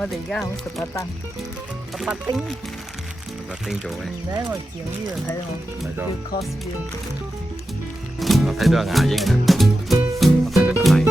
我哋而家響18丁做嘅，你喺我字呢度睇到，睇到叫 Cosview。我睇到有牙鷹啊，我睇到個大牙鷹。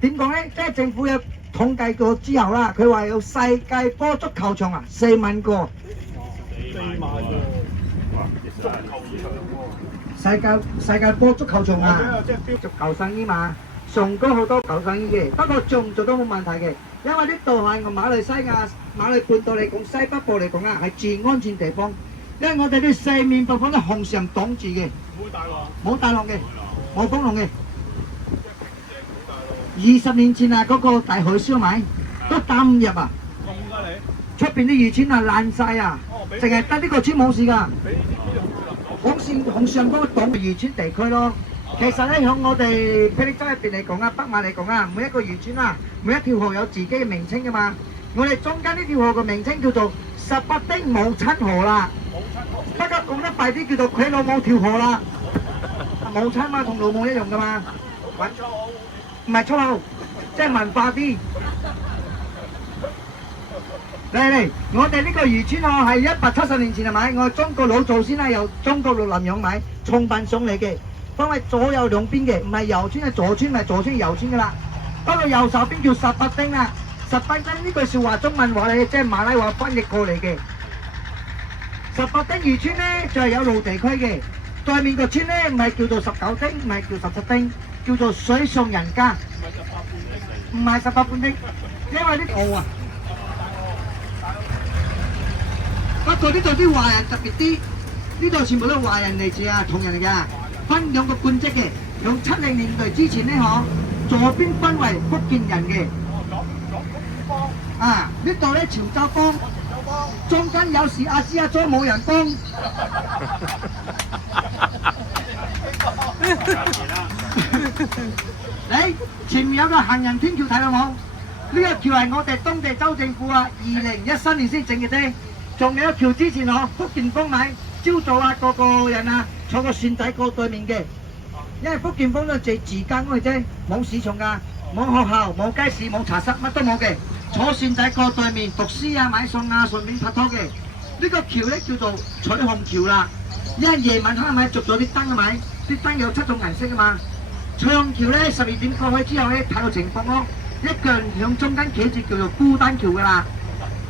點講咧？即係政府有統計過之後啦，佢話有世界波足球場啊，4萬個。4萬個足球場世界波足球場啊，即係標足球生意嘛，上高好多球生意嘅，不過做唔做都冇問題嘅，因為呢度係我馬來西亞馬來半島嚟講，西北部嚟講啊，係最安全地方，因為我哋啲四面八方都紅牆擋住嘅，冇大浪嘅，冇風浪嘅。20年前啊，嗰個大海燒咪都打唔入啊！出邊啲漁村啊爛晒啊，淨係得呢個村冇事㗎。紅上嗰個擋漁村地區咯。其實咧，響我哋霹靂州入邊嚟講啊，北馬嚟講啊，每一個漁村啊，每一條河有自己嘅名稱㗎嘛。我哋中間呢條河嘅名稱叫做18丁母親河啦。不過講得快啲叫做佢老母條河啦。母親嘛，同老母一樣㗎嘛。唔係粗口，即係文化啲。嚟，我哋呢個漁村啊係170年前係咪？我中國老祖先啊由中國陸南養米創辦上嚟嘅，分為左右兩邊嘅，唔係右村係左村，唔係左村係右村噶啦。不過右手邊叫18丁啊，18丁呢句説話中文話咧，即係馬拉話翻譯過嚟嘅。18丁漁村咧就係有路地區嘅，對面個村咧唔係叫做19丁，唔係叫17丁。叫做水上人家，唔係18半丁，因為啲澳啊。不過呢度啲華人特別啲，呢度全部都係華人嚟自啊，同人嚟㗎，分兩個官職嘅。響70年代之前呢，左邊分為福建人嘅，啊呢度咧潮州幫，中間有時阿支阿左冇人幫。你前面有個行人天橋睇到冇？呢個橋係我哋當地州政府啊2013年先整嘅啫。仲有橋之前福建坊咪朝早啊個個人啊坐個船仔過對面嘅，因為福建坊都係自間屋嘅啫，冇市場㗎，冇學校，冇街市，冇茶室，乜都冇嘅。坐船仔過對面讀書啊買餸啊順便拍拖嘅。呢個橋咧叫做彩虹橋啦，因為夜晚黑咪着咗啲燈啊咪，啲燈有7種顏色㗎嘛。彩虹橋咧12點過去之後咧睇到情況咯，一個人響中間企住叫做孤單橋噶啦，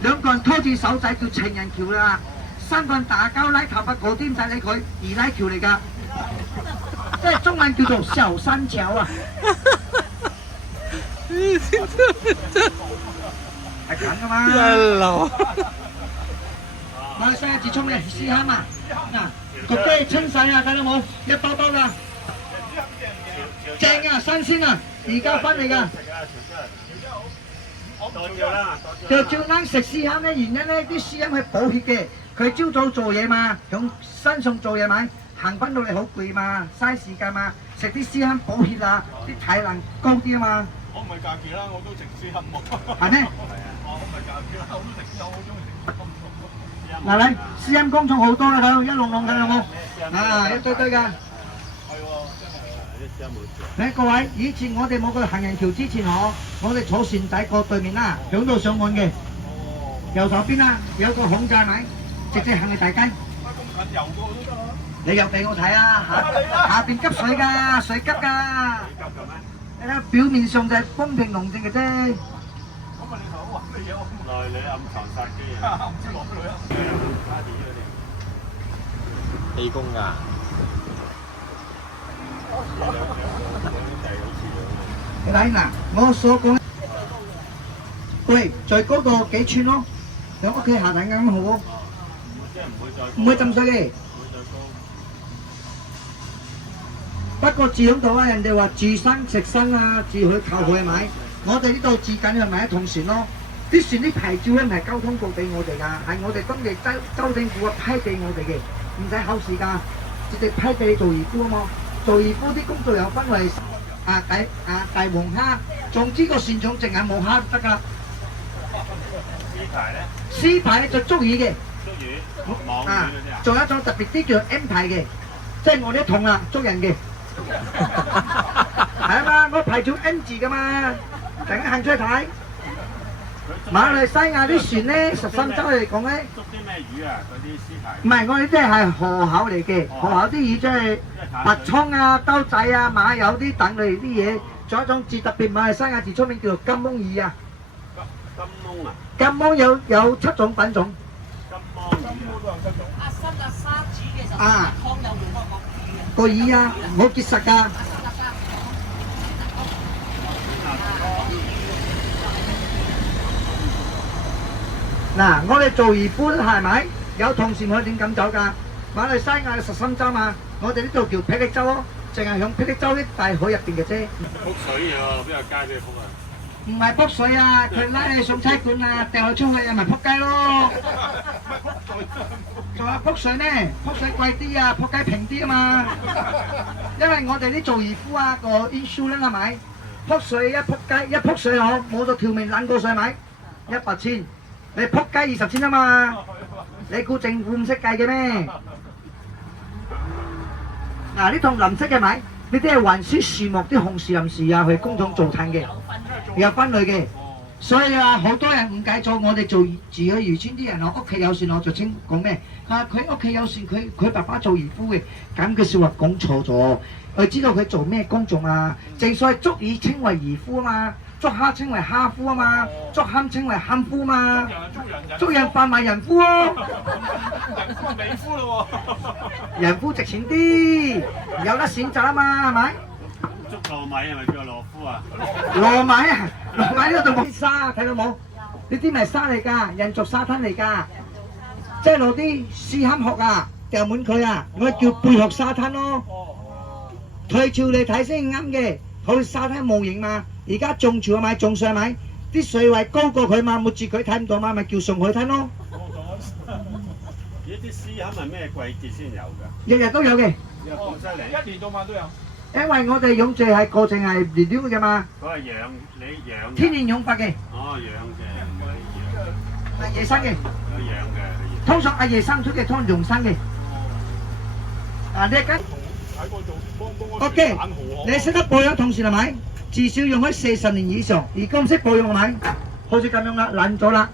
兩個人拖住手仔叫情人橋噶啦，3個人打交拉頭髮嗰啲唔使理佢，二奶橋嚟噶，即係中文叫做小三橋啊。係咁噶嘛？馬來西亞自沖嘅試下嘛，嗱個雞清洗啊，睇到冇？一包包噶。正啊，新鮮啊，而家翻嚟噶。就照啱食絲蝦咧，原因咧啲絲蝦係補血嘅，佢朝早做嘢嘛，響山上做嘢咪，行翻到嚟好攰嘛，嘥時間嘛，食啲絲堪補血啊，啲體能高啲啊嘛。我唔係假期啦，我都食絲堪喎。係咩？我唔係假期啦，我都食，我好中意食絲堪。嗱你絲堪乾重好多啦，睇到一籠籠睇有冇？啊，一堆堆㗎。你各位，以前我哋冇個行人橋之前我哋坐船仔過對面啦，響度上岸嘅。右手邊啦，有個孔仔咪，直接行去大街。咁近游過都得啊！你游俾我睇啊！下邊急水㗎，水急㗎。你睇表面上就係風平浪靜嘅啫。咁啊，你頭話咩嘢？來你暗藏殺機啊！唔知落去啊！氣功㗎。你睇嗱，我所講，喂，最高度幾寸咯？喺屋企下底啱好喎。唔會浸水嘅。不過住喺度啊，人哋話住山食山啊，住去靠海係咪？我哋呢度住緊係咪一同船咯？啲船啲牌照咧唔係交通部俾我哋㗎，係我哋當地州政府批俾我哋嘅，唔使考試㗎，直接批俾你做漁夫啊嘛。做漁夫啲工作又分為大黃蝦，總之個船長淨係冇蝦得㗎。C牌咧？ C 牌咧就捉魚嘅。捉魚，網魚嗰啲啊？仲有一種特別啲叫 M 牌嘅，即係我呢一桶啊捉人嘅。係啊嘛，我牌照 M 字㗎嘛，陣間行出去睇。馬來西亞啲船咧，13州嚟講咧，捉啲咩魚啊？嗰啲 C 牌？唔係我哋即係河口嚟嘅，河口啲魚即係白倉啊、兜仔啊、馬友啲等類啲嘢。仲有一種字特別馬來西亞字出名叫做金芒魚啊。金芒啊？金芒有7種品種。金芒都有7種。阿新嘅沙煮嘅時候，啊，湯有用個鱷魚嘅。個魚啊，好結實㗎。嗱，我哋做漁夫係咪？有同事我點敢走㗎？馬來西亞嘅13州嘛，我哋呢度叫霹靂州咯，淨係響霹靂州啲大海入邊嘅啫。撲水喎，邊有街俾你撲啊？唔係撲水啊，佢拉你上差館啊，掉你出去啊，咪撲街咯。仲有撲水呢？撲水貴啲啊，撲街平啲啊嘛。因為我哋啲做漁夫啊，個 insurance 係咪？撲水一撲街一撲水好，冇到條命冷過水咪？100千。你撲街20千啊嘛！你估政府唔識計嘅咩？嗱，呢桶藍色嘅咪？呢啲係雲絲樹木啲紅樹林樹啊，去工廠做炭嘅，有分類嘅。所以啊，好多人誤解咗我哋住喺漁村啲人，我屋企有船我就稱講咩？啊，佢屋企有船，佢爸爸做漁夫嘅，咁嘅説話講錯咗。我知道佢做咩工作啊？正所謂捉魚稱為漁夫啊嘛。捉蝦稱為蝦夫啊嘛，捉堪稱為堪夫嘛，捉人販賣人夫咯，人夫美夫咯喎，人夫值錢啲，有得選擇啊嘛，係咪？捉糯米係咪叫羅夫啊？糯米啊，糯米呢度冇沙，睇到冇？呢啲咪沙嚟㗎，人造沙灘嚟㗎，即係攞啲絲堪殼啊，掉滿佢啊，我叫貝殼沙灘咯。退潮嚟睇先啱嘅，好似沙灘模型嘛。而家種潮啊咪種上咪，啲水位高過佢嘛，抹住佢睇唔到嘛，咪叫上海灘咯。咦？啲絲堪係咩季節先有㗎？日日都有嘅。咁犀利！一年到晚都有。因為我哋養殖係過程係年料嘅嘛。嗰係養天然養法嘅。哦，養嘅。係野生嘅。有養嘅。通常係野生出嘅，通常養生嘅。啊，呢一間。OK，你識得保養同時係咪？至少用咗40年以上，而家唔識保養係咪？好似咁樣啦，爛咗啦。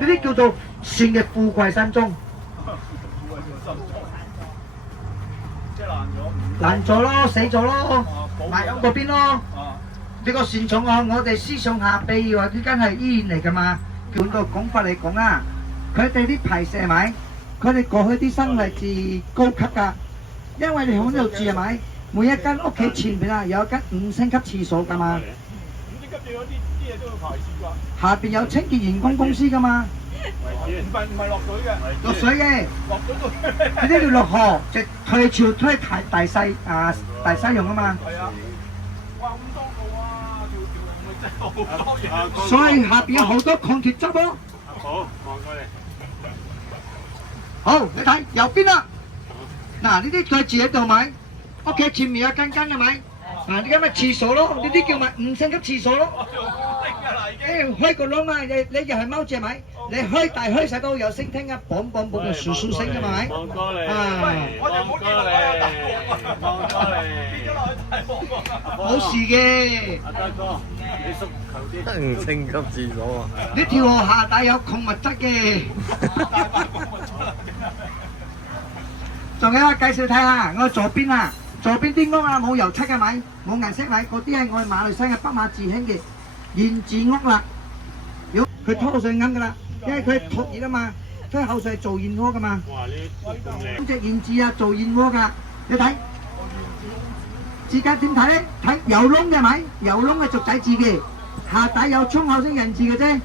呢啲叫做船嘅富貴山莊。即係爛咗。爛咗咯，死咗咯，埋喺嗰邊咯。你個船廠啊，我哋思想下，譬如話呢間係醫院嚟㗎嘛，換個講法嚟講啊，佢哋啲排泄係咪？佢哋過去啲生活係高級㗎，因為你喺度住係咪？每一間屋企前邊啊有一間5星級廁所㗎嘛。5星級有啲嘢都要排泄㗎。下邊有清潔員工公司㗎嘛。唔係落水嘅。落水嘅。落水都。呢啲叫落河，就退潮推大西大西洋啊嘛。係啊。哇！咁多個啊，條咪真係好多嘢。所以下邊有好多礦鐵汁咯。好，望過嚟。好，你睇右邊啦。嗱，呢啲佢住喺度咪？屋企前面有間係咪？嗱，呢間咪廁所咯，呢啲叫咪5星級廁所咯。誒，開個窿啊！你又係貓隻咪？你開大開細都有聲聽啊，嘣嘣嘣嘅簌簌聲㗎嘛咪？望過嚟，啊，我哋唔好見我有大鑊，望過嚟，跌咗落去大鑊喎。冇事嘅。阿德哥，你縮球啲。5星級廁所啊！呢條河下底有礦物質嘅。仲有啊，介紹睇下我左邊啊，左邊啲屋啊冇油漆嘅咪，冇顏色咪，嗰啲係我哋馬來西亞北馬自興嘅原字屋啦。如果佢拖水啱噶啦，因為佢托熱啊嘛，吹口水做燕窩噶嘛。哇！呢咁靚。呢隻燕字啊做燕窩噶，你睇字格點睇咧？睇有窿嘅咪，有窿嘅竹仔字嘅，下底有衝口聲人字嘅啫。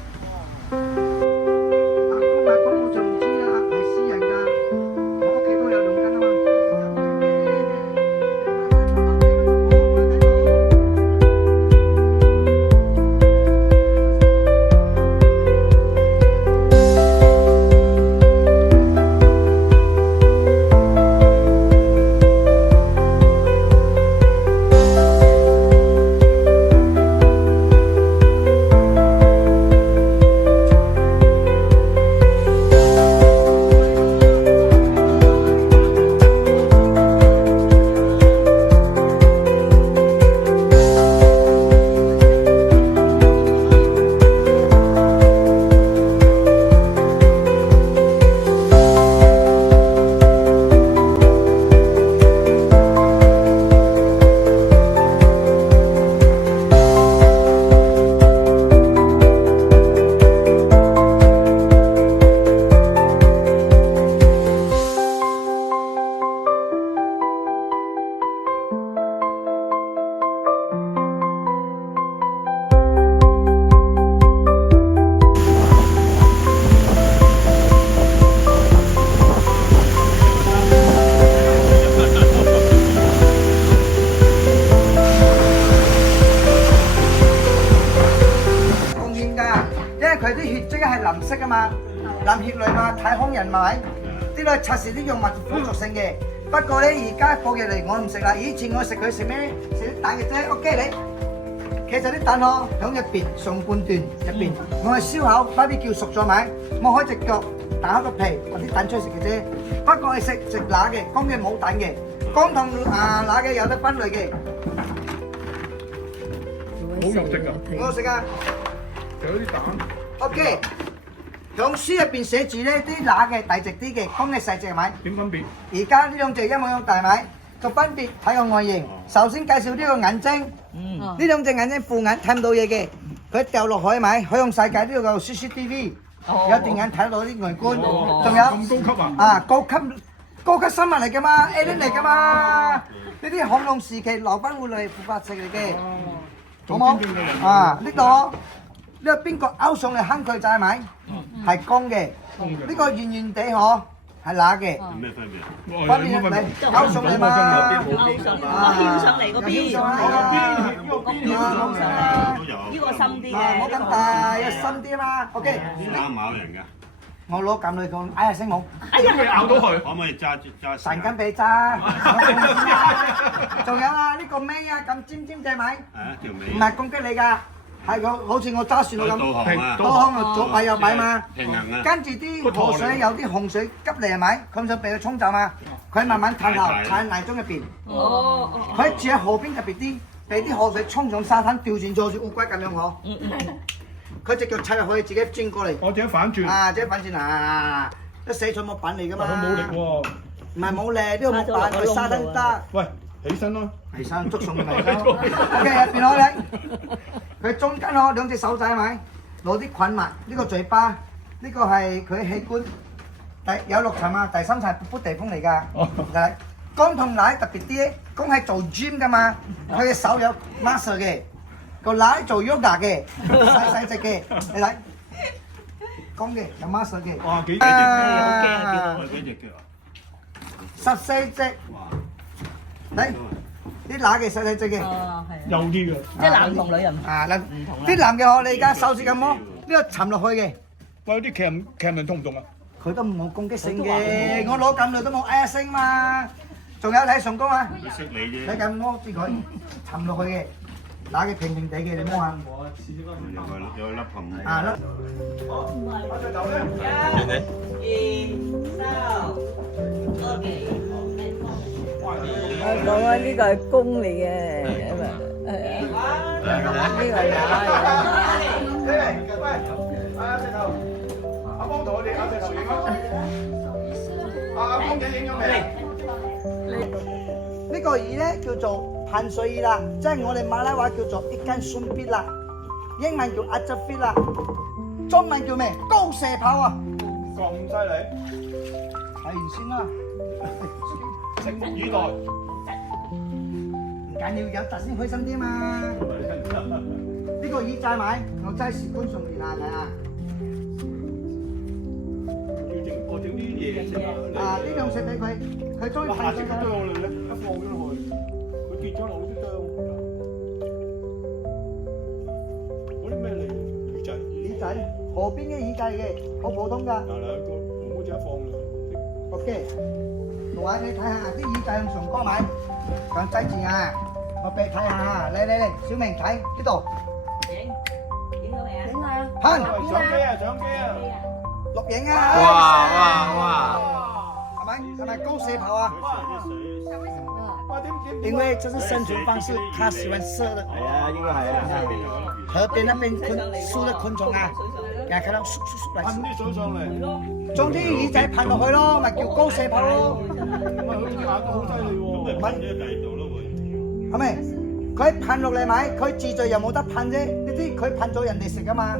佢啲血跡係藍色噶嘛，藍血類嘛，太空人咪，啲咧測試啲藥物輔助性嘅。不過咧，而家過日嚟我唔食啦，以前我食佢食咩？食啲蛋嘅啫。OK 你，其實啲蛋殼響入邊上半段入邊，我係燒烤 BBQ 熟咗咪，剝開隻腳，打開個皮，攞啲蛋出去食嘅啫。不過係食乸嘅，公嘅冇蛋嘅，公同乸嘅有得分類嘅。冇肉食冇肉食啊！有啲蛋。OK， 響書入邊寫住咧，啲乸嘅大隻啲嘅，公嘅細隻係咪？點分別？而家呢兩隻一模一樣大咪？個分別睇個外形。首先介紹呢個眼睛，呢兩隻眼睛副眼睇唔到嘢嘅，佢掉落海咪？海洋世界呢度有 CCTV， 有電眼睇到啲外觀，仲有咁高級啊！啊高級生物嚟㗎嘛 ，alien 嚟㗎嘛，呢啲恐龍時期留返回嚟腐化石嚟嘅，好冇？啊呢個。呢個邊個勾上嚟坑佢仔係咪？係公嘅，呢個圓圓地嗬係乸嘅。咩分別？分別你勾上嚟嘛？我牽上嚟嗰邊，呢個深啲嘅，冇咁大，有深啲嘛。OK。啱馬人㗎。我攞撳嚟講，哎呀星夢，哎呀，咬到佢，可唔可以揸？神經俾揸。仲有啊，呢個尾啊咁尖尖隻咪？條尾。唔係攻擊你㗎。係好似我揸船咁，導航啊，左擺右擺嘛。平衡啊。跟住啲河水有啲洪水急嚟係咪？佢想俾佢沖走嘛。佢慢慢探頭探泥中入邊。佢住喺河邊特別啲，俾啲河水沖上沙灘，調轉咗好似烏龜咁樣嗬。佢隻腳踩入去，自己轉過嚟。我自己反轉。啊，自己反轉啊！啲死菜木板嚟㗎嘛。佢冇力喎。唔係冇力，呢個木板佢沙灘得。喂，起身咯。起身捉上嚟咯。OK， 入邊攞嚟。佢中間攞兩隻手仔係咪？攞啲菌物，呢個嘴巴，呢個係佢器官，有6層啊，第3層係噗噗地方嚟㗎。嚟，公同乸特別啲，公係做 gym 㗎嘛，佢嘅手有 muscle 嘅，個乸做 yoga 嘅，細隻嘅，你睇，公嘅有 muscle 嘅。哇，幾隻腳？幾隻腳啊？14隻。嚟。啲乸嘅細細隻嘅，幼啲嘅，即係男同女人啊，唔同。啲男嘅我哋而家手指咁摸，呢個沉落去嘅。喂，啲鉗人痛唔痛啊？佢都冇攻擊性嘅，我攞咁耐都冇嗌聲嘛。仲有睇上高啊！佢識你啫。你咁摸住佢，沉落去嘅，打佢平平地嘅，你摸下。有粒冚。啊粒。見你。講啊，呢個係公嚟嘅，呢個係阿石頭，阿幫同我哋阿石頭影啊！阿幫你影咗未？呢個魚咧叫做噴水魚啦，即係我哋馬拉話叫做一根酸必啦，英文叫 Ajafit 啦，中文叫咩？高射炮啊！咁犀利！睇完先啦，食木魚袋。唔緊要，有特先開心啲嘛。呢個魚齋買，我齋時觀送嚟啦，睇下。我整啲嘢食啊！呢樣食俾佢，佢中意噴水㗎。我哋咧，一放咗落去，佢跌咗落啲薑。嗰啲咩嚟？魚仔。魚仔，河邊嘅魚仔嘅，好普通㗎。嗱嗱，個紅帽仔一放啦。OK，同埋你睇下啲魚仔向上高買，咁擠住啊！我俾你睇下，嚟，小明睇呢度。噴相機啊，相機啊！錄影啊！哇！係咪高射炮啊？哇！點？因為這是生存方式，它喜歡射的。係啊，應該係啊。河邊那邊樹的昆蟲啊，又看到嗖來。噴啲水上嚟。將啲魚仔噴落去咯，咪叫高射炮咯。咁啊，佢啲眼都好犀利喎。咁咪噴咗第二度咯會。係咪？佢噴落嚟咪，佢自在又冇得噴啫。呢啲佢噴咗人哋食噶嘛。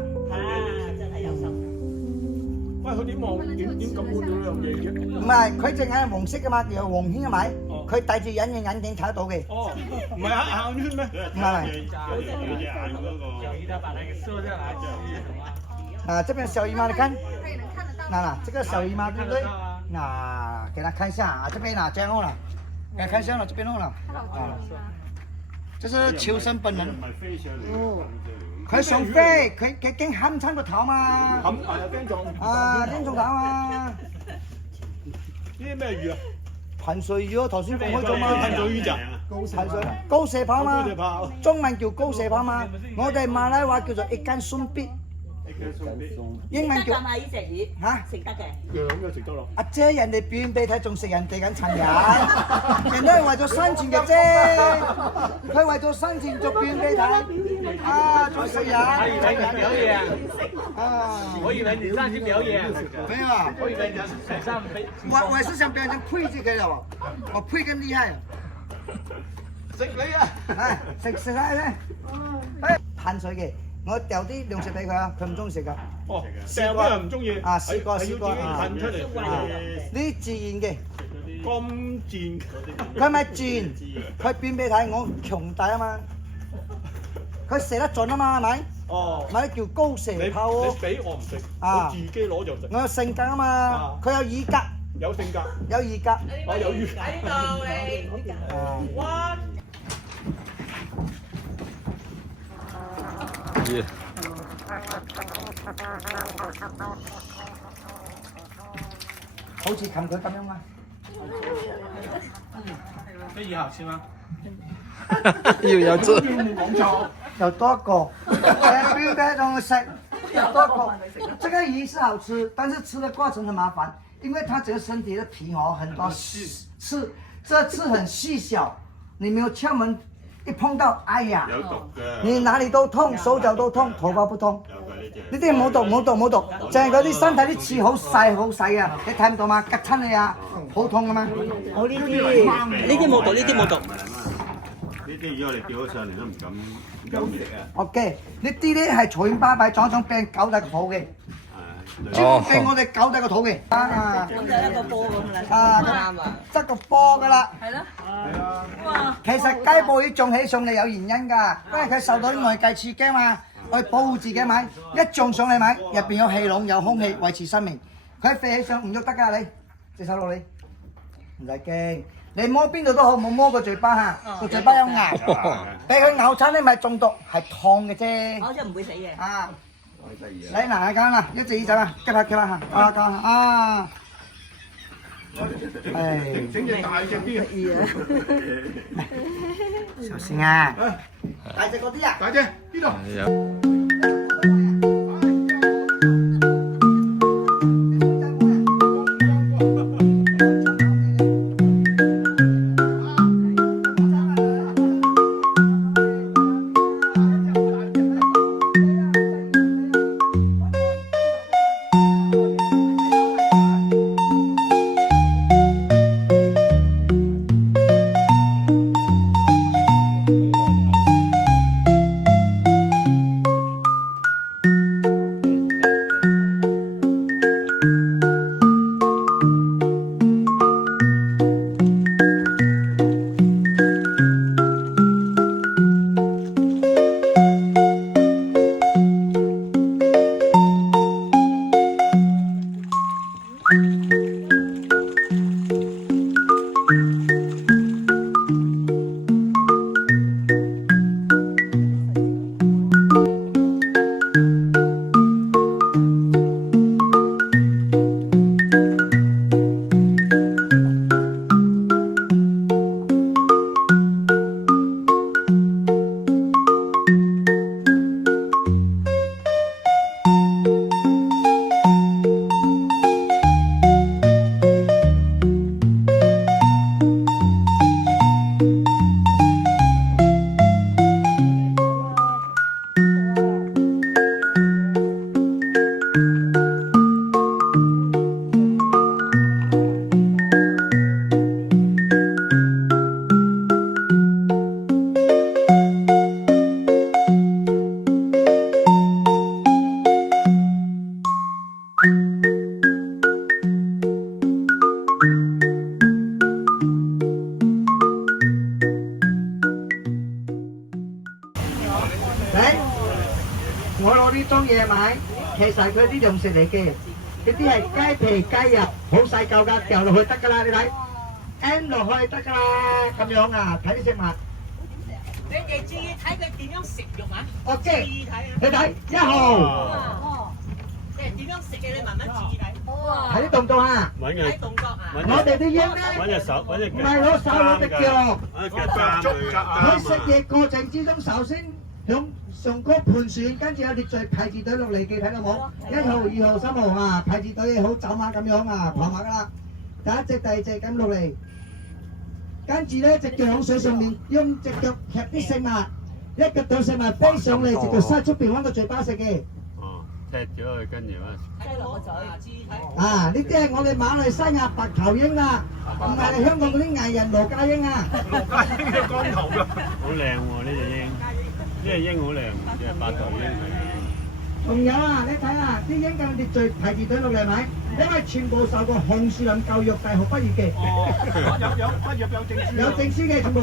喂，佢點望點感覺到呢樣嘢嘅？唔係，佢隻眼係黃色噶嘛，有黃圈係咪？佢戴住隱形眼鏡睇得到嘅。哦，唔係眼圈咩？唔係。啊，這邊小姨媽你看，嗱，這個小姨媽對不對？嗱，給他看一下啊，這邊啊這樣好了，給他看一下了，這邊好了。啊，這是求生本能。佢想飛，佢驚冚親個頭嘛。冚啊！驚撞。啊，驚撞頭嘛。呢啲咩魚啊？噴水魚，頭先講開咗嘛。噴水魚咋？噴水高射炮嘛。中文叫高射炮嘛，我哋馬拉話叫做一根酸必。英文叫呢隻魚嚇食得嘅。養嘅食得咯。阿姐，人哋表演俾睇，仲食人哋緊殘忍，人都係為咗生存嘅啫。佢為咗生存做表演俾睇，啊，仲食人。我以為你表演，啊，我以為你上去表演，沒有啊，我以為你上飛。我是想表演成配就可以了喎，我配更厲害。食你啊！係食晒咧，噴水嘅。我掉啲糧食俾佢啊，佢唔中意食噶。哦，掉佢又唔中意。啊，試過。係要自己噴出嚟。呢自然嘅。咁賤。佢咪賤，佢變俾你睇，我強大啊嘛。佢射得準啊嘛，係咪？哦。咪叫高射炮喎。你俾我唔食，我自己攞就食。我有性格啊嘛，佢有耳格。有性格。有耳格。我有魚。喺度你。哇！好似擒佢咁樣嘛。這魚好吃嗎？又有吃。又多一個，表弟仲食，又多一個。這個魚是好吃，但是吃的過程很麻煩，因為它這個身體的皮哦很多刺，這刺很細小，你沒有竅門。一碰到，哎呀！有毒嘅。你哪裡都痛，手腳都痛，頭髮不痛。呢啲冇毒，就係嗰啲身體啲刺好細啊！你睇唔到嘛？吉親你啊，好痛噶嘛！我呢啲冇毒，呢啲冇毒。呢啲魚我哋釣咗上嚟都唔敢食啊。OK，呢啲咧係隨巴閉撞上俾人搞大個肚嘅。哦。俾我哋搞大個肚嘅。啊。咁就一個波咁啦。啊，啱啊。執個波噶啦。係咯。係啊。哇！其實雞母魚撞起上嚟有原因㗎，因為佢受到啲外界刺激嘛，去保護自己咪，一撞上嚟咪，入邊有氣籠有空氣維持生命。佢飛起上唔喐得㗎，你隻手落嚟，唔使驚。你摸邊度都好，冇摸個嘴巴嚇，個嘴巴有牙，俾佢咬親你咪中毒，係燙嘅啫。咬咗唔會死嘅。啊！嚟嗱，一間啦，一隻耳仔啊，夾下嚇，啊，係整隻大隻啲意啊！小心啊！大隻嗰啲啊！大隻呢度。有我攞呢裝嘢買，其實佢啲用食嚟嘅，嗰啲係雞皮雞肉，好細嚿㗎，掉落去得㗎啦，你睇，M 落去得㗎啦，咁樣啊，睇啲食物。你哋注意睇佢點樣食肉啊！我知，注意睇啊！你睇1號，即係點樣食嘅，你慢慢注意睇。睇啲動作啊！睇動作啊！我哋啲鷹咧，揾隻手，揾隻唔係攞手攞隻腳，揾隻腳佢食嘢過程之中，首先響上高盤旋，跟住有列序排字隊落嚟嘅，睇到冇？1號、2號、3號啊，排字隊好走馬咁樣啊，跑馬㗎啦。第一隻、第二隻咁落嚟，跟住咧隻腳響水上面，用隻腳夾啲食物，一腳到食物飛上嚟，直到塞出邊揾個嘴巴食嘅。哦，踢咗佢，跟住咧。睇落個嘴，注意睇。啊！呢啲係我哋馬來西亞白頭鷹啦，唔係你香港嗰啲藝人羅家英啊。羅家英嘅光頭㗎。好靚喎呢隻鷹，呢隻鷹好靚，即係八頭鷹。仲有啊，你睇下啲鷹咁列序排字隊落嚟咪，因為全部受過紅樹林教育大學畢業嘅。有畢業有證書。有證書嘅全部。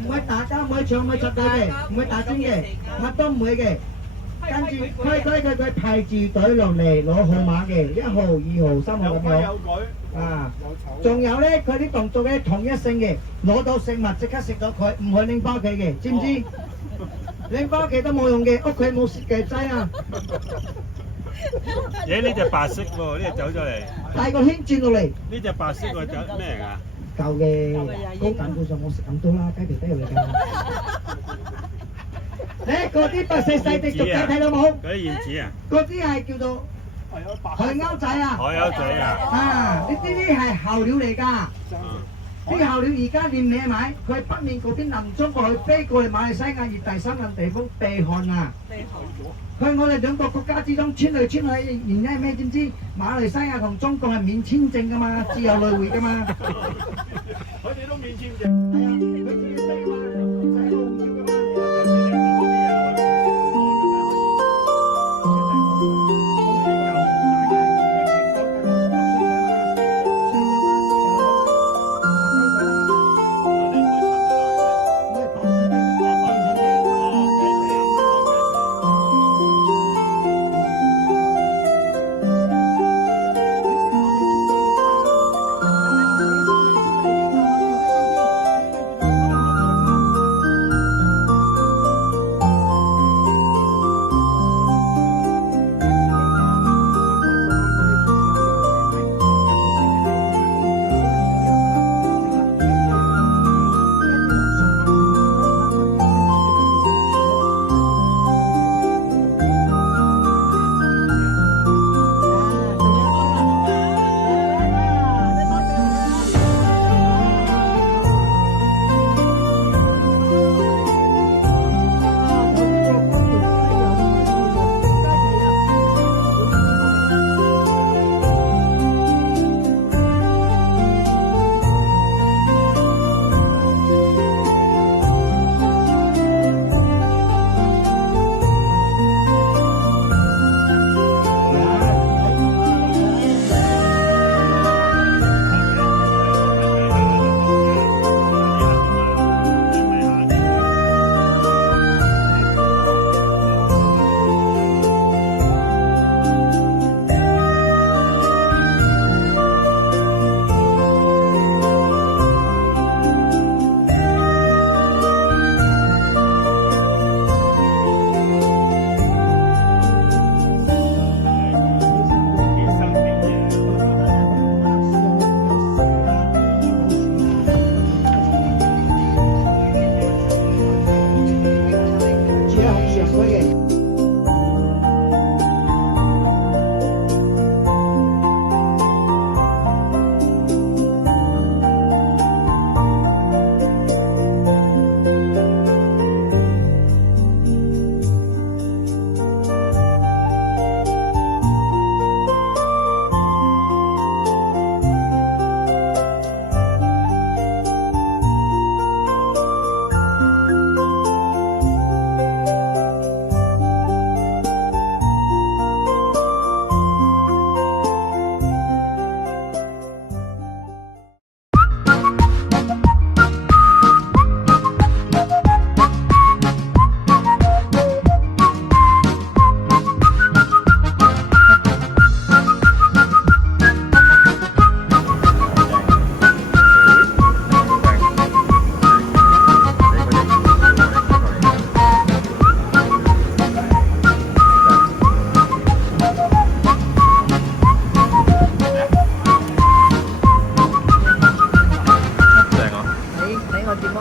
唔會打交，唔會搶，唔會插隊嘅，唔會打尖嘅，乜都唔會嘅。跟住佢排住隊落嚟攞號碼嘅，1號、2號、3號咁樣。啊，仲有咧，佢啲動作咧統一性嘅，攞到食物即刻食咗佢，唔可以拎翻屋企嘅，知唔知？拎翻屋企都冇用嘅，屋企冇攝嘅劑啊！咦？呢隻白色喎，呢隻走咗嚟。帶個圈轉落嚟。呢隻白色個走咩嚟㗎？舊嘅高膽固醇我食咁多啦，雞皮都有嚟㗎。咧嗰啲白細細隻腳仔睇到冇？嗰啲燕子啊？嗰啲係叫做海鷗仔啊！海鷗仔啊！啊！呢啲係候鳥嚟㗎。啲候鳥而家練咩買？佢喺北面嗰邊南中國去飛過嚟馬來西亞熱帶森林地方避寒啊！佢我哋兩個國家之中穿嚟穿去，原因係咩？知唔知？馬來西亞同中國係免簽證㗎嘛，自由來回㗎嘛。佢哋都免簽證。係啊，佢自己飛嘛，就係路唔要㗎嘛。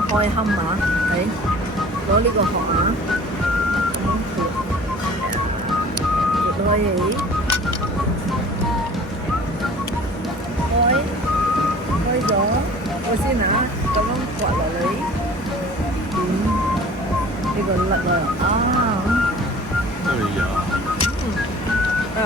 開堪啊，係攞呢個殼啊，撥開嚟，開咗，我先啊，咁樣刮落嚟，呢個甩啊，哎呀！啊。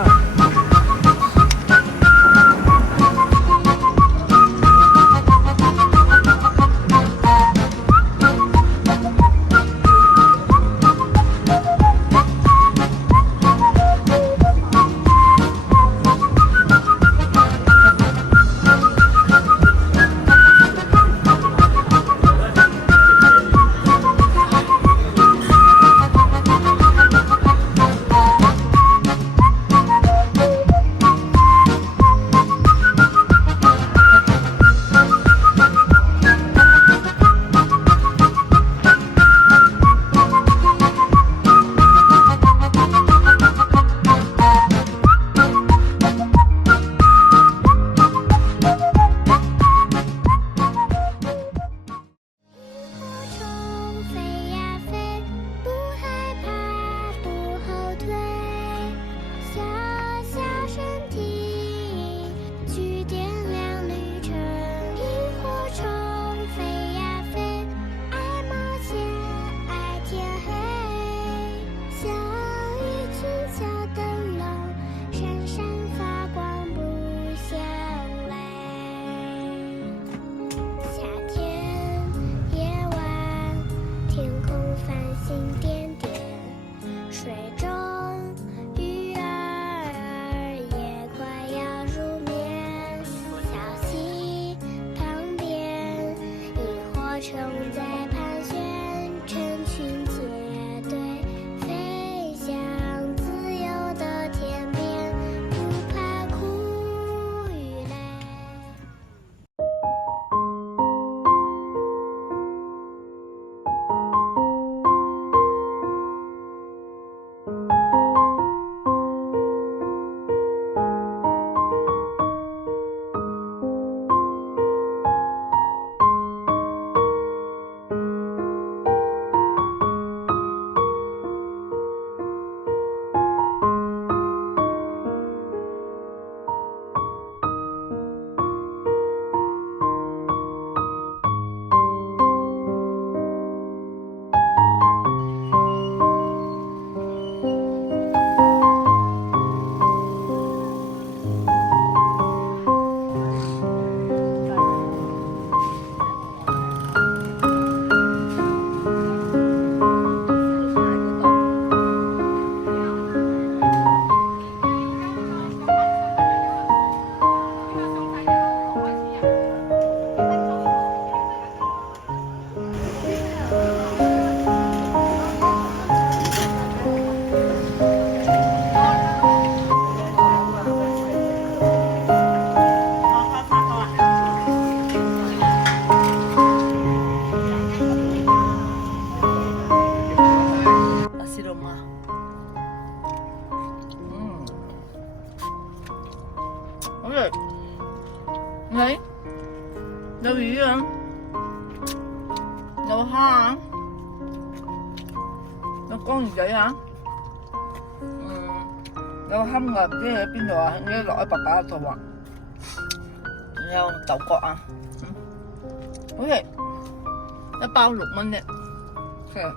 你有魚啊，有蝦啊，有江魚仔啊，有堪㗎，唔知喺邊度啊？應該落喺白鴿度啊，仲有豆角啊，好食，一包6蚊啫，係。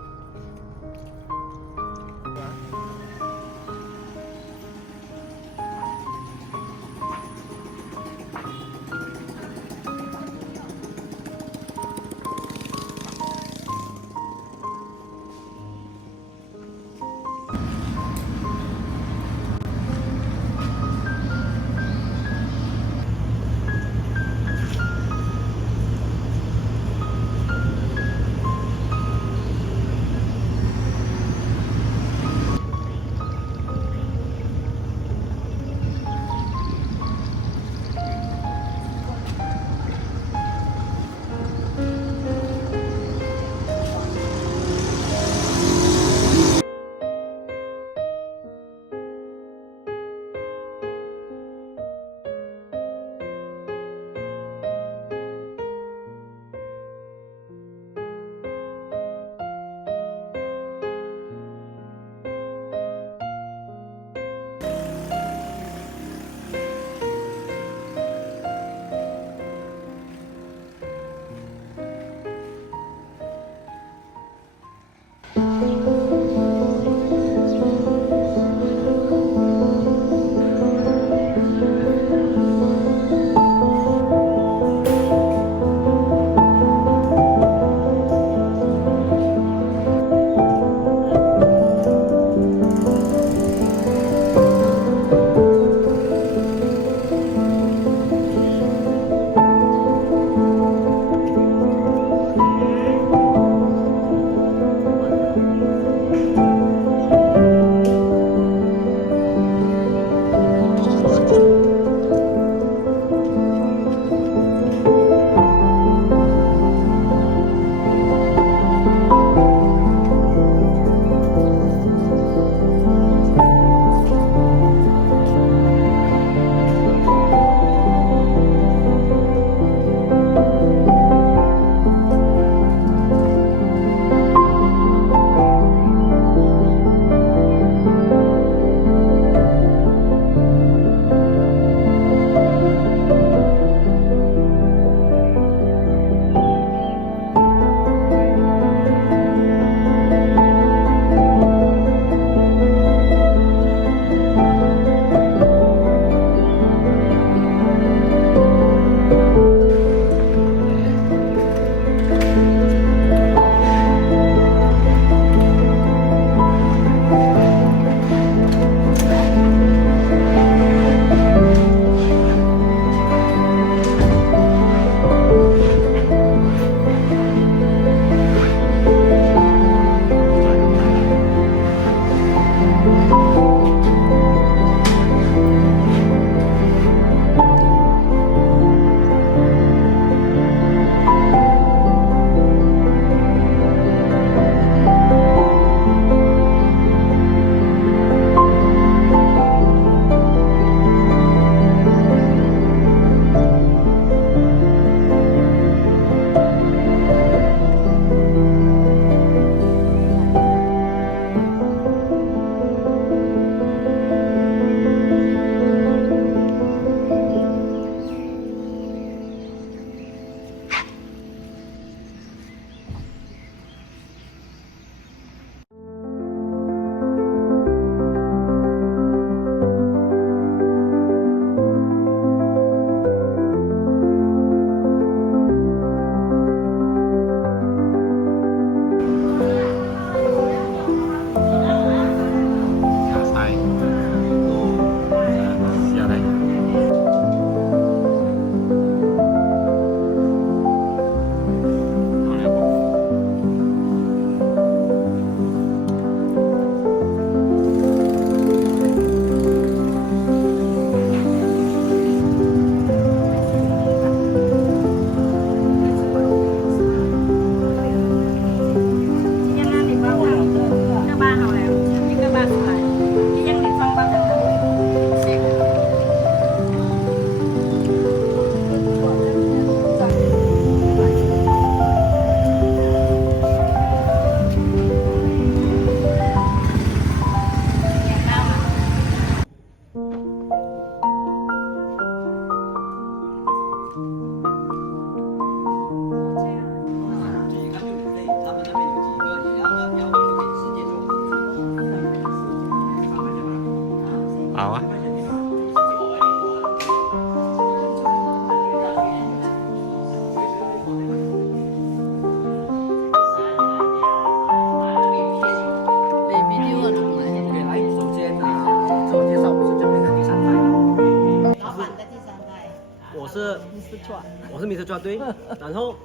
车抓对，然后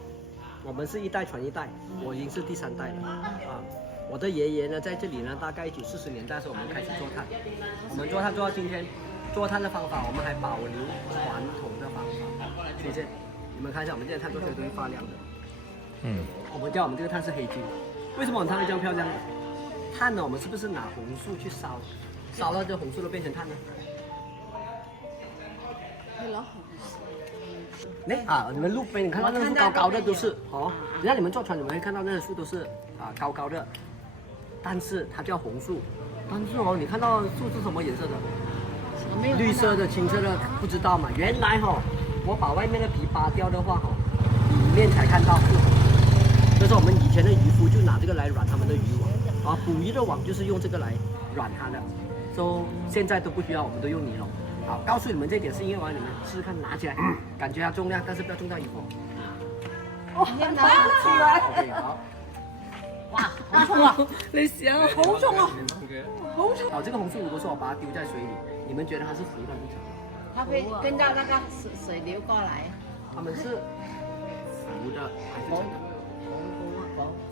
我们是一代传一代，我已经是第3代了啊。我的爷爷呢，在这里呢，大概1940年代的时候，我们开始做炭。我们做炭做到今天，做炭的方法我们还保留传统的方法。谢谢，你们看一下，我们这些炭做出来都会发亮的。我们叫我们这个炭是黑金。为什么我们炭会这样漂亮呢？炭呢，我们是不是拿红树去烧，烧到这红树都变成炭呢？你们路边你看到那个树高高的都是哦，只要你们坐船，你们会看到那个树都是高高的，但是它叫红树。但是哦，你看到树是什么颜色的？绿色的、青色的，不知道嘛？原来我把外面的皮扒掉的话里面才看到是红的。所以说我们以前的渔夫就拿这个来软他们的渔网，捕鱼的网就是用这个来软它的。现在都不需要，我们都用尼龙。好，告诉你们这点是因为你们试试看，拿起来，感觉它重量，但是不要重到衣服。拿起來。OK， 好。哇，好重啊！你試下，好重啊！好重。好，这个红树如果说我把它丢在水里，你们覺得它是浮的不成？它會跟到那個水流過來。它們是浮的還是真的？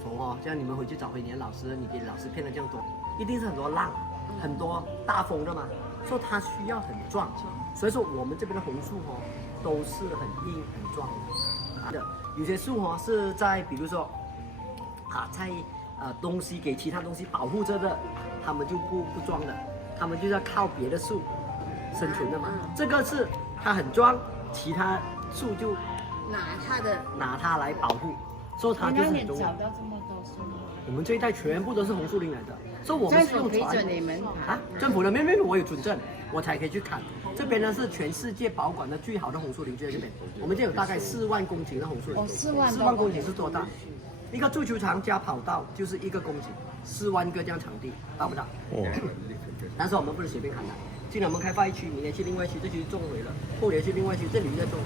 浮哦，这样你们回去找回你的老师，你给老师骗了这样多，一定是很多浪，很多大风的嘛。说它需要很壮，所以说我们这边的红树都是很硬很壮的。有些树是在比如说在东西给其他东西保护着的，他们就不壮的，他们就要靠别的树生存的嘛。这个是它很壮，其他树就拿它来保护，所以它就是很重要。我们这一带全部都是红树林来的，所以我们是用船。政府的没有，我有准证，我才可以去砍。这边呢是全世界保管的最好的红树林，就在这边。我们这有大概4万公顷的红树林。4万公顷是多大？一个足球场加跑道就是1个公顷，4万个这样场地，大不大？但是我们不是随便砍的，今年我们开发一区，明年去另外一区，这区种回了，后年去另外一区，这里再种。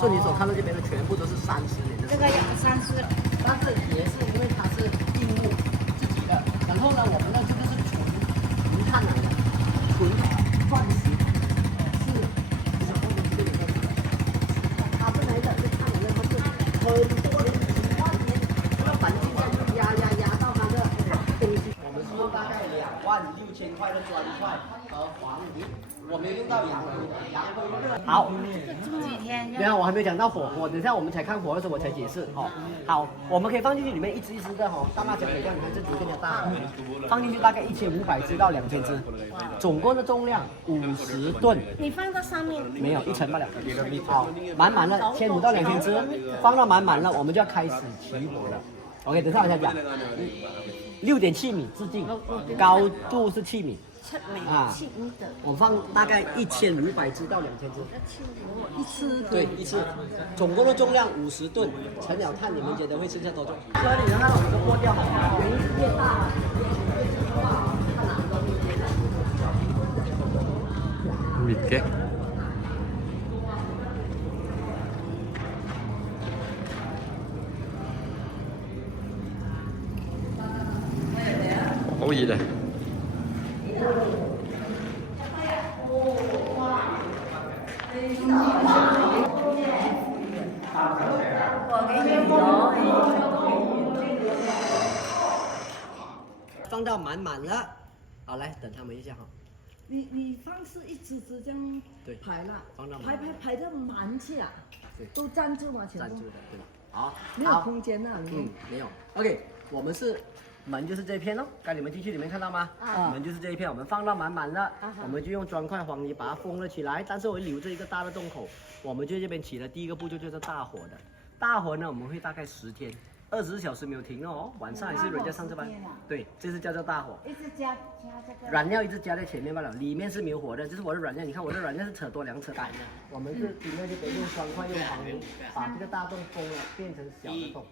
所以你所看到这边的全部都是30年的。这个有30，但是也是因为它是硬木自己的，然后呢，我们的这个是纯炭来的，纯钻石，是什么东西？它这来的是炭来的，它是很多人几万年，这个环境下就压到它的东西。我们是用大概26000块的砖块和黄泥，我没有用到洋灰。好。等下我还没有讲到火，等一下我们才看火的时候我才解释好，我们可以放进去里面一只一只的大辣椒水酱，你看这只更加大，放进去大概1500只到2000只，总共的重量50吨。你放到上面没有1层罢了。好，满了1500到2000只，放到满了，我们就要开始起火了。OK， 等一下我再讲。6.7米直径，高度是7米。我放大概1500只到2000只，一次对一次，总共的重量50吨，成了碳，你们觉得会剩下多重？这里能让我们都剥掉，原因是越大越轻的话，它拿的密嘅。好熱啊！放到满了，好来等他们一下你放是一只这样对排了，放到排的满起啊，对，都站住嘛，全部站住的对，好，没有空间啊，没有。OK， 我们是门就是这一片刚你们进去里面看到吗？门就是这一片，我们放到满了，我们就用砖块黄泥把它封了起来，但是我留着一个大的洞口，我们就这边起了第一个步骤就是大火的。大火呢，我们会大概10天，24小时没有停晚上还是人家上这班。对，这是叫做大火。一直加这个燃料一直加在前面罢了，里面是没有火的，这是我的软料。你看我的软料是扯多2扯干的，我们是顶在这边用砖块用黄泥把这个大洞封了，变成小的洞。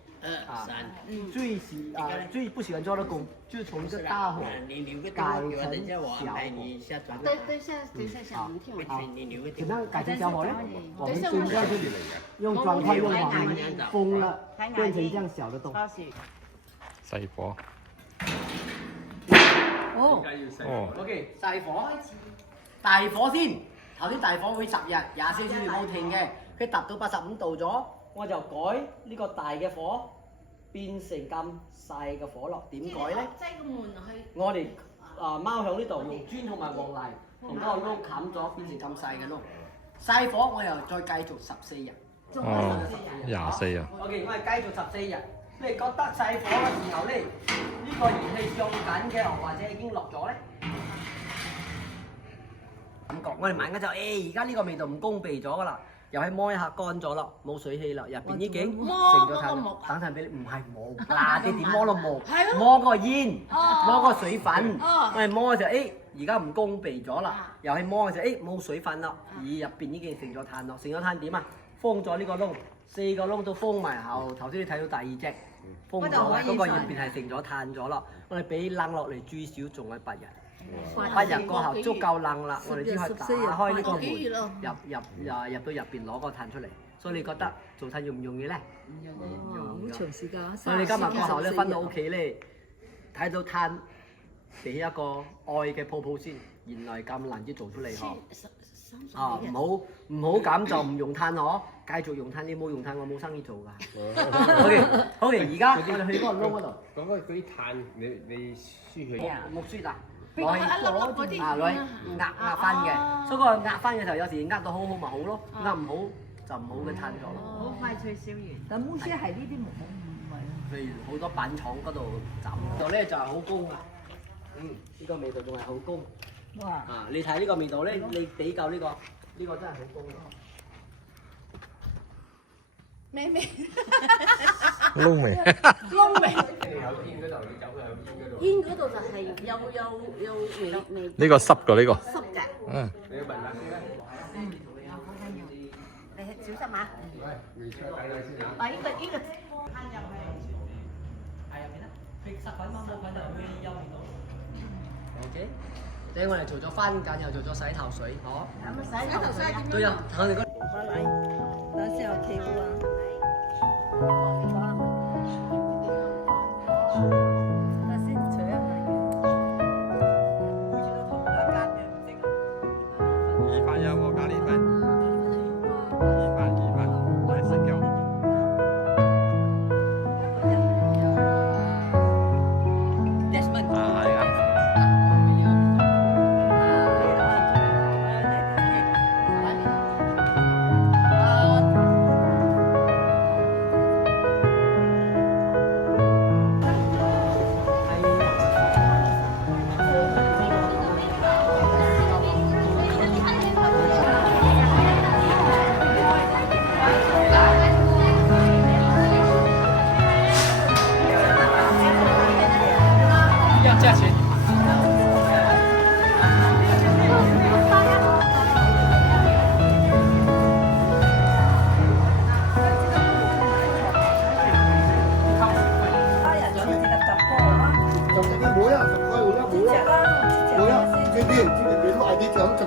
最不喜欢做的工就是从一个大火改成小火。等一下，你听我讲。怎么样改成小火呢？我们蹲在这里，用砖块用黄泥封了，变成这样小的洞。細火。OK， 細火，大火先。頭先大火會10日，24小時冇停嘅，佢達到85度咗。我就改呢個大嘅火變成咁細嘅火咯。點改咧？擠個門去。我哋踎響呢度用磚同埋黃泥同嗰個窿冚咗，變成咁細嘅窿。細火我又再繼續14日。哦，24啊。 OK， 我哋繼續14日。你覺得細火嘅時候咧，呢個燃氣用緊嘅，或者已經落咗咧？感覺我哋買嘅就而家呢個味道唔攻鼻咗噶啦，又係摸一下乾咗啦，冇水氣啦，入邊已經成咗炭啦。等陣俾你，唔係冇嗱，你點摸都冇，摸個煙，摸個水分。我哋摸嘅時候，而家唔攻鼻咗啦，又係摸嘅時候，冇水分啦，而入邊已經成咗炭咯。成咗炭點啊？封咗呢個窿，4個窿都封埋後。頭先你睇到第二隻封咗啦，嗰個入邊係成咗炭咗咯。我哋俾冷落嚟最少仲係8日。8日過後足夠冷啦，我哋先可以打開呢個門，入到入邊攞個炭出嚟。所以你覺得做炭容唔容易咧？好長時間。所以你今日過後咧，翻到屋企咧，睇到炭俾一個愛嘅泡泡先，原來咁難啲做出嚟嗬。唔好咁就唔用炭嗬，繼續用炭。你冇用炭，我冇生意做㗎。OK， 而家我哋去嗰個窿嗰度。講嗰啲炭，你輸佢。木薯啊！攞去壓翻嘅，所以嗰個壓翻嘅時候，有時壓到好好咪好咯，壓唔好就唔好嘅炭咗咯。好快脆燒完。但木屑係呢啲木唔係。譬如好多板廠嗰度斬，就咧就係好公啊。呢個味道仲係好公。哇！啊，你睇呢個味道咧，你比較呢個真係好公咯。咩味？窿味。窿味。煙嗰度就係有味。呢個濕㗎呢個。濕嘅。嗯。你要聞下先啦。你小心啊！啊，呢個攤入去。係入邊啦，佢實品冇品就會有味道。OK。等我哋做咗番梘，又做咗洗頭水，好。有冇洗頭水啊？都有，我哋嗰。等下有 K 啊。意粉有冇咖喱粉？意粉，我哋食夠。啊，係啊。價錢。冇啊，10塊好啦，冇啊，冇啊，呢啲賣啲獎就